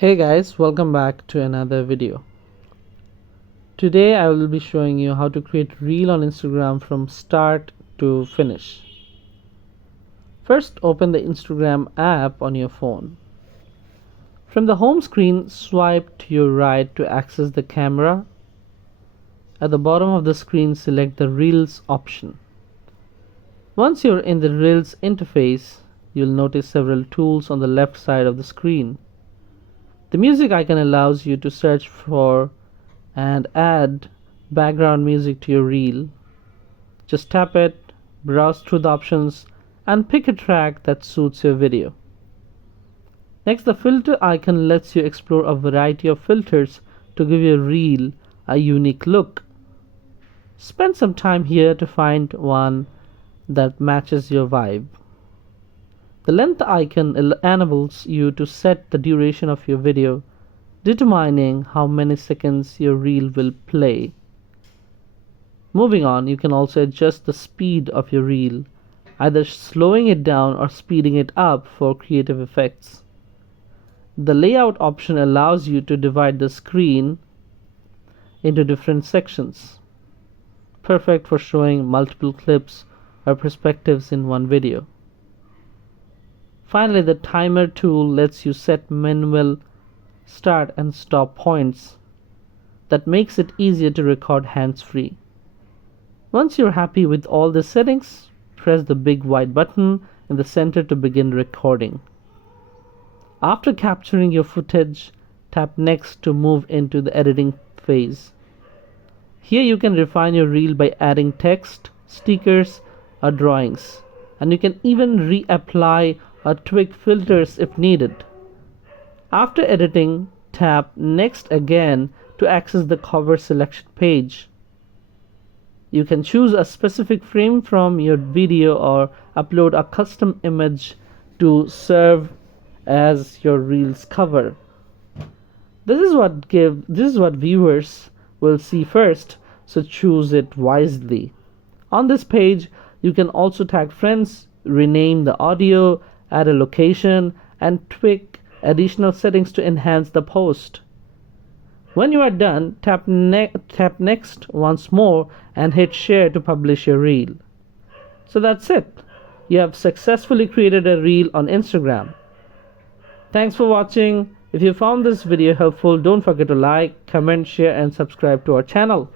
Hey guys, welcome back to another video. Today I will be showing you how to create reel on Instagram from start to finish. First, open the Instagram app on your phone. From the home screen, swipe to your right to access the camera. At the bottom of the screen, select the Reels option. Once you're in the Reels interface, you'll notice several tools on the left side of the screen. The music icon allows you to search for and add background music to your reel. Just tap it, browse through the options, and pick a track that suits your video. Next, the filter icon lets you explore a variety of filters to give your reel a unique look. Spend some time here to find one that matches your vibe. The length icon enables you to set the duration of your video, determining how many seconds your reel will play. Moving on, you can also adjust the speed of your reel, either slowing it down or speeding it up for creative effects. The layout option allows you to divide the screen into different sections, perfect for showing multiple clips or perspectives in one video. Finally, the timer tool lets you set manual start and stop points. That makes it easier to record hands-free. Once you're happy with all the settings, press the big white button in the center to begin recording. After capturing your footage, tap Next to move into the editing phase. Here you can refine your reel by adding text, stickers, or drawings, and you can even reapply or tweak filters if needed. After editing, tap Next again to access the cover selection page. You can choose a specific frame from your video or upload a custom image to serve as your reel's cover. This is what viewers will see first, so choose it wisely. On this page, you can also tag friends, rename the audio, add a location, and tweak additional settings to enhance the post. When you are done, tap Next once more and hit Share to publish your reel. So that's it. You have successfully created a reel on Instagram. Thanks for watching. If you found this video helpful, don't forget to like, comment, share, and subscribe to our channel.